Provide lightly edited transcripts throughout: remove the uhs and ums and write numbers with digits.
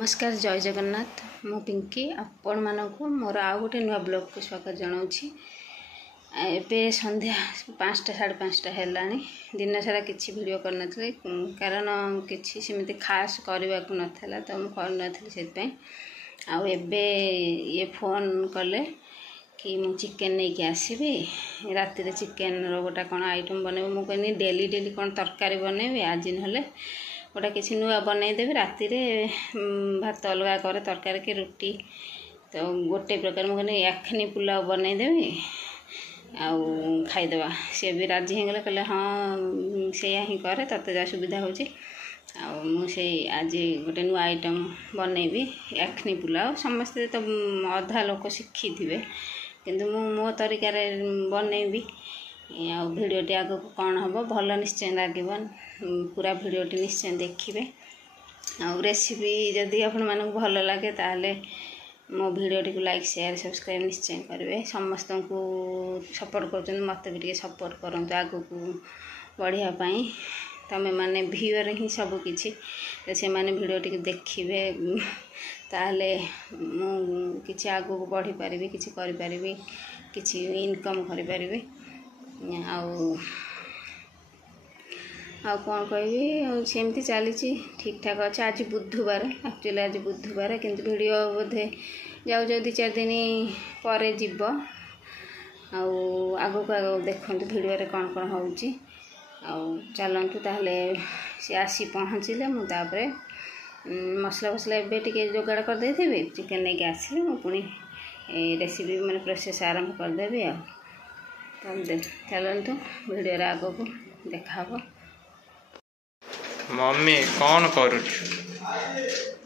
नमस्कार जय जगन्नाथ मु पिंकी आपण मानक मोर आउ गोटे नुआ ब्लॉग को स्वागत जनाऊँगी। एबे संध्या 5टा 5:30 है दिन सारा किसी वीडियो करन कारण किसी सेमती खास करने को नाला तो मुझे से आउ एबे ये फोन कले कि मु चिकेन नहीं कि आसबि राति चिकेन गोटा कौन आइटम बनइबे मु कहनी डेली डेली कौन तरकारी बनइबे आज ना गोटा किसी नुआ बनईदेवी राति भात अलग करे तरकारी कि रुटी तो गोटे प्रकार मुझे कहनी याखनी पुलाव बनईदेवी आउ खाईदेवा सी भी राजी होगले कहले हाँ से ही करे तते जहाँ सुविधा हो मुझे आज गोटे नुआ आइटम बनईबी याखनी पुलाव समस्ते तो अधा लोक शिखी थे किंतु मो तरीकार बनईबी आ भिडियोटी आग कौन हम भल निश्चय लगे पूरा भिडियोटी निश्चय देखिए आ रेसिपी जदि आपण मानक भल लगे ताले मो भिडियोटी को लाइक शेयर सब्सक्राइब निश्चय करेंगे समस्त को सपोर्ट कर मत भी सपोर्ट करूँ आग को बढ़ापी तमें माने व्यूअर ही सब किसी से माने भिडियोटी देखिए ताले किसी आग को बढ़ी पारि किसी करें किसी इनकम करें आ कौन कह सेमती चली ठीक ठाक अच्छे आज बुधवार एक्चुअली आज बुधवार किंतु वीडियो बोधे जाऊ 2-4 दिन पर जीव आग को आग देखते वीडियो कौन कौन हो चलतु ताहले सी आसी पहुँचले मुझे मसला फसला एवं जोगाड़ करदे चिकेन नहीं आसले मुझे रेसिपी मैंने प्रोसेस आरंभ करदेवी चलतु वीडियो आग को देखा मम्मी कौन कर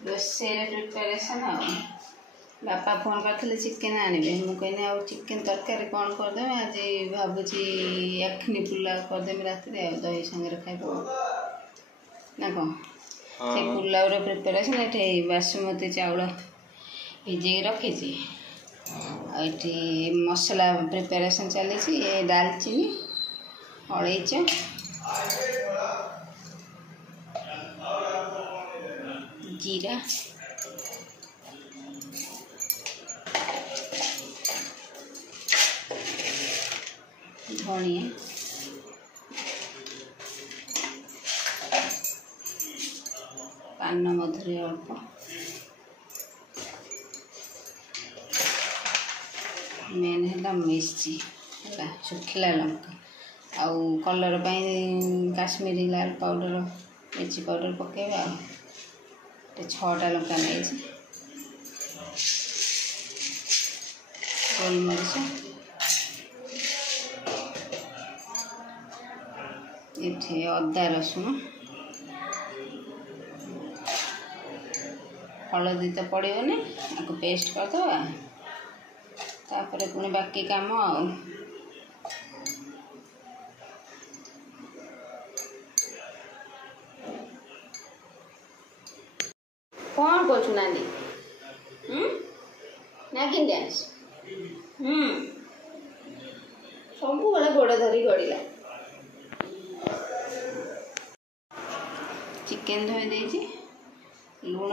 रोषे प्रिपेरेसन बापा फोन करते चिकेन आनबे मुझे आ चिकेन तरकारी कौन करदे आज भावुची याखनी पुलाव करदेमी रात दही संगे खाइब ना कौन से पुलाव प्रिपेरेसन ये बासमती चाउल भिजे रखी ये मसला प्रिपेरेसन चली ये दालचीनी अलैच जीरा धनिया पान मधुरी अल्प मेन है मिर्ची है सुखिला लंका आउ कलर काश्मीरी लाल पाउडर मिर्ची पाउडर पकेबा 6टा लंका नहीं गोलमरीच ये अदा रसुण हलदी तो पड़ोनी आपको पेस्ट करदे तापर पुणी बाकी काम कौन कर नानी नागिन डांस सब बड़े गोड़ धरी गड़िला चिकेन धोई देछि लूण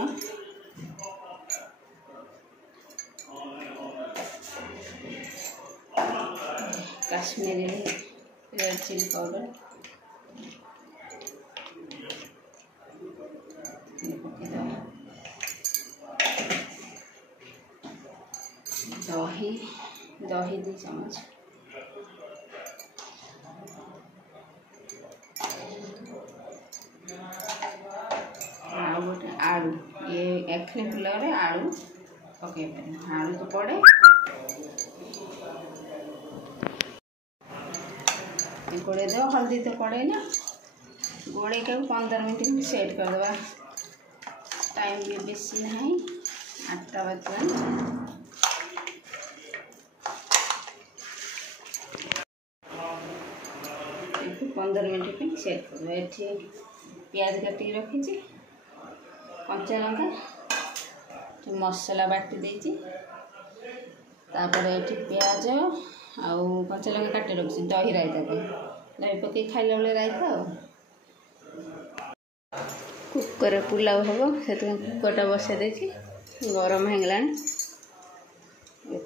काश्मीरी रेड चिली पाउडर दही 2 चम्मच गोटे आलू ये याखनी पुलाव आलू पकई पारे आलू तो पड़े गोड़े दो हल्दी तो पड़े ना गोड़े के 15 मिनट सेट करदे टाइम भी बेसी ना 8टा बजे 15 मिनट सेट कर ये प्याज काटिक रखी कंचा लंका मसला बाटी देती ये प्याज आउ कंचा लंका काटी रखी दही रायता दही पकई खाइला बेले रायता कुकर कुकर पुलाव हम से कुकरटा बसई देती गरम होगला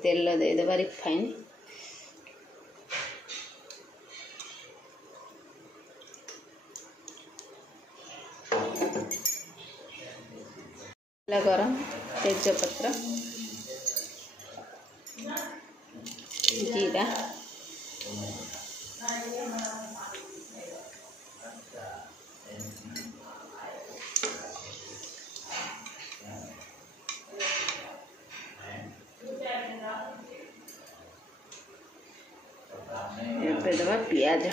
तेल देदेबा रिफाइन गरम तेजपत्र जीरा दबा प्याज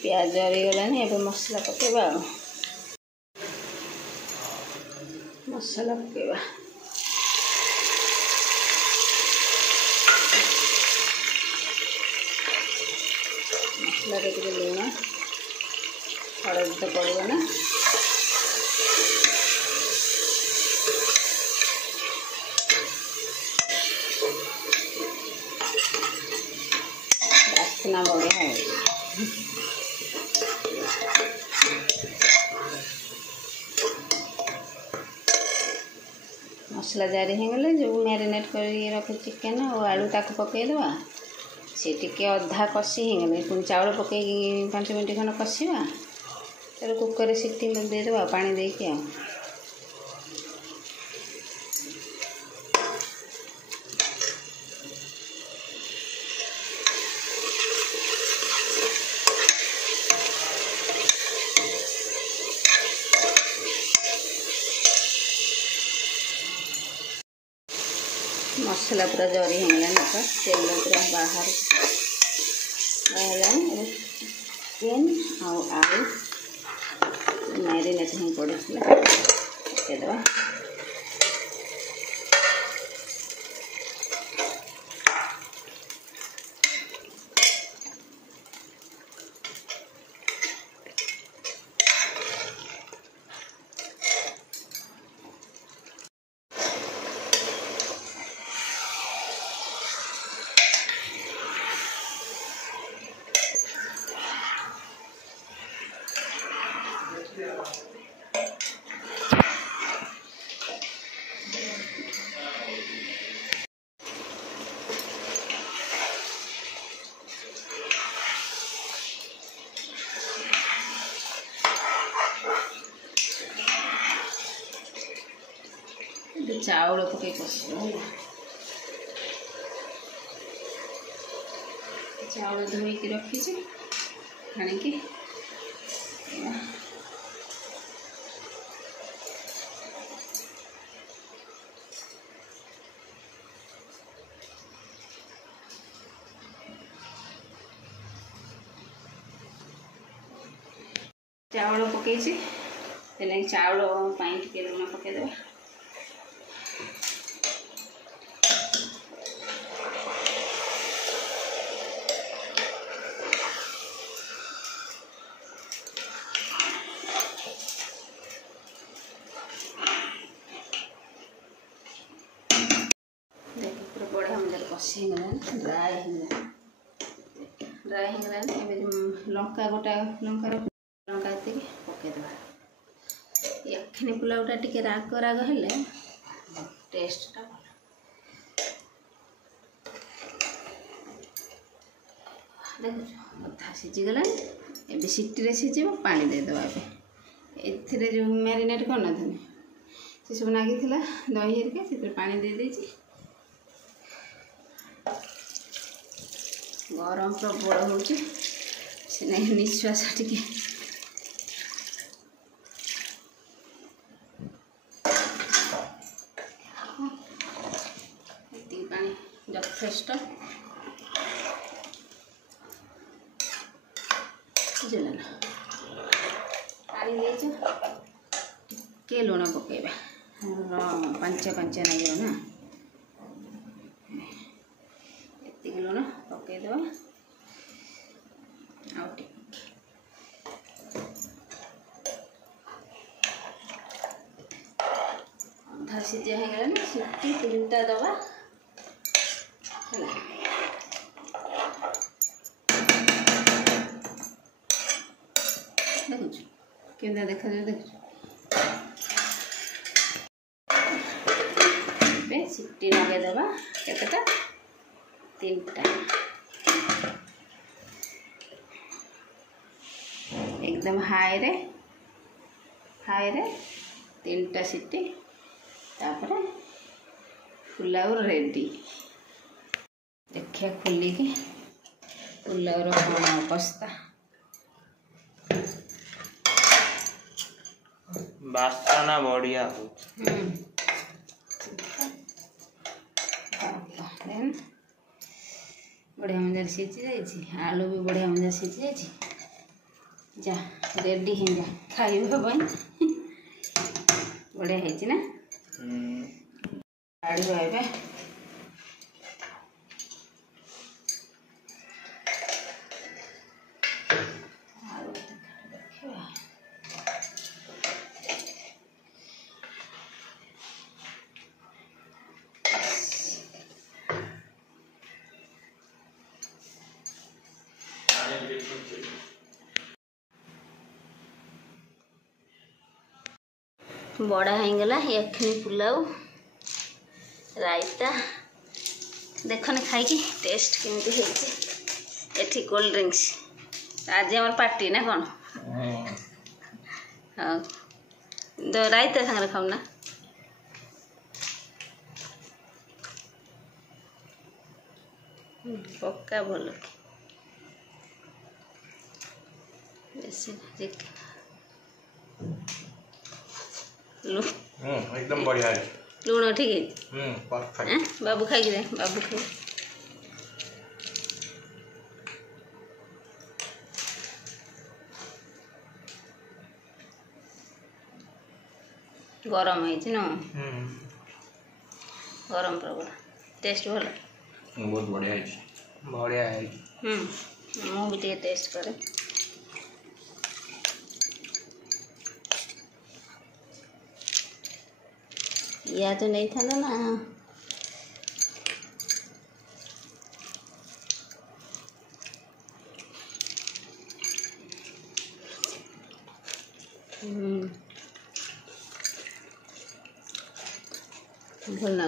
प्याज जरीगला ए मसला पकेबा मसला पकेबा मसला रे लुण हलदी तो पड़ो ना बास्ना बढ़िया है मसला जारी होगले जो मैरिनेट कर रखी चिकेन और आलू ताक पकईदे सी टे अधा कषि होगले पुणी चाउल पकई 5 मिनट खंड कषा तर कुकर सीटी देदेबा पानी देकी मसला पूरा जरी होगला तेल पूरा बाहर चिकेन आलू मैरिनेट हो पड़ा पकईदे चाउल पकई कषा चाउल धोईक रखी छाणिकी चाउल पकई चाउल टे लुण पकईदे बढ़िया मजा कषि ड्राए होगला लंका गोटा लंका लंका ये पकईदे यखनी पुलावटा टिके राग राग हेले टेस्टा भल देख अधा सीझीगला ए सीटी सीझ पानी देदेवा ए जो मैरिनेट करना से सब नागी दही हेरिका से पानी दे देछि गरम प्रबल हो निश्वास टी पानी यथेष्ट बुझल ना पानी टिके लुण पकेबा पांच पांच लगे ना ये लुण पकईदे अधा सीझा हो गला सीटी 3टा दबा देखु केंदा देखा देखु सीटी लगे केतेटा 3टा एकदम हाई रे 3टा सीटी तापर पुलाव रेडी देखिए खोलिकी पुलाव कौन अवस्था बास्ताना बढ़िया हो बढ़िया मजा सीझी जाइए आलू भी बढ़िया मजा सीझी जाइए जा रेडी ही जा खाइबा बढ़िया है ना काढ़ा ए बड़ा होगला यखनी पुलाव रायता देखने खाई टेस्ट केमती एठी कोल्ड ड्रिंक्स आज आम पार्टी ना कौन हाँ तो रायता सागर खाऊ ना पक्का भल बेसी एकदम बढ़िया है लुण ठीक है परफेक्ट बाबू खाई दे बाबू खाई गरम है ना गरम प्रबल टेस्ट भल बहुत बढ़िया है मुझे टेस्ट करे या तो नहीं था ना भल ना